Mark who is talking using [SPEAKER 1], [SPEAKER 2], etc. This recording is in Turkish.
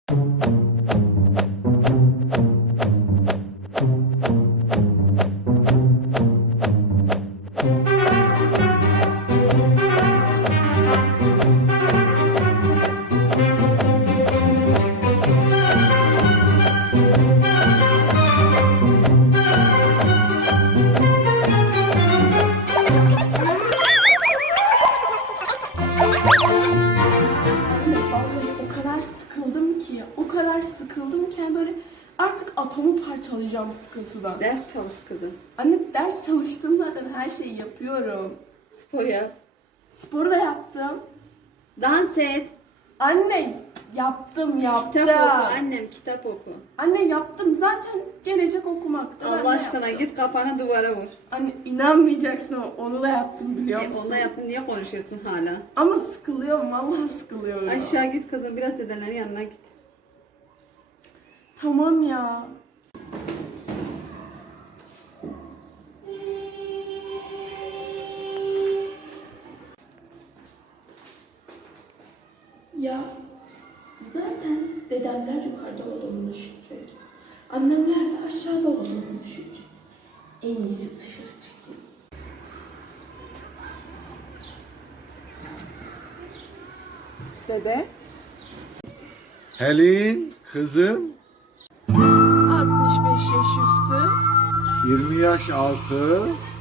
[SPEAKER 1] Sıkıldım ki böyle artık atomu parçalayacağım sıkıntıdan.
[SPEAKER 2] Ders çalış kızım.
[SPEAKER 1] Anne ders çalıştım zaten, her şeyi yapıyorum.
[SPEAKER 2] Spor yap.
[SPEAKER 1] Sporu da yaptım.
[SPEAKER 2] Dans et.
[SPEAKER 1] Anne yaptım.
[SPEAKER 2] Kitap oku annem, kitap oku.
[SPEAKER 1] Anne yaptım zaten, gelecek okumakta.
[SPEAKER 2] Allah aşkına git kafanı duvara vur.
[SPEAKER 1] Anne inanmayacaksın ama onu da yaptım, biliyor musun?
[SPEAKER 2] Onu da yaptın, niye konuşuyorsun hala?
[SPEAKER 1] Ama sıkılıyorum, vallahi sıkılıyorum.
[SPEAKER 2] Aşağı git kızım, biraz dedenlerin yanına git.
[SPEAKER 1] Tamam ya. Ya zaten dedemler yukarıda olduğunu düşünecek. Annemler de aşağıda olduğunu düşünecek. En iyisi dışarı çıkayım. Dede.
[SPEAKER 3] Helin, kızım,
[SPEAKER 1] 65 yaş üstü.
[SPEAKER 3] 20 yaş altı,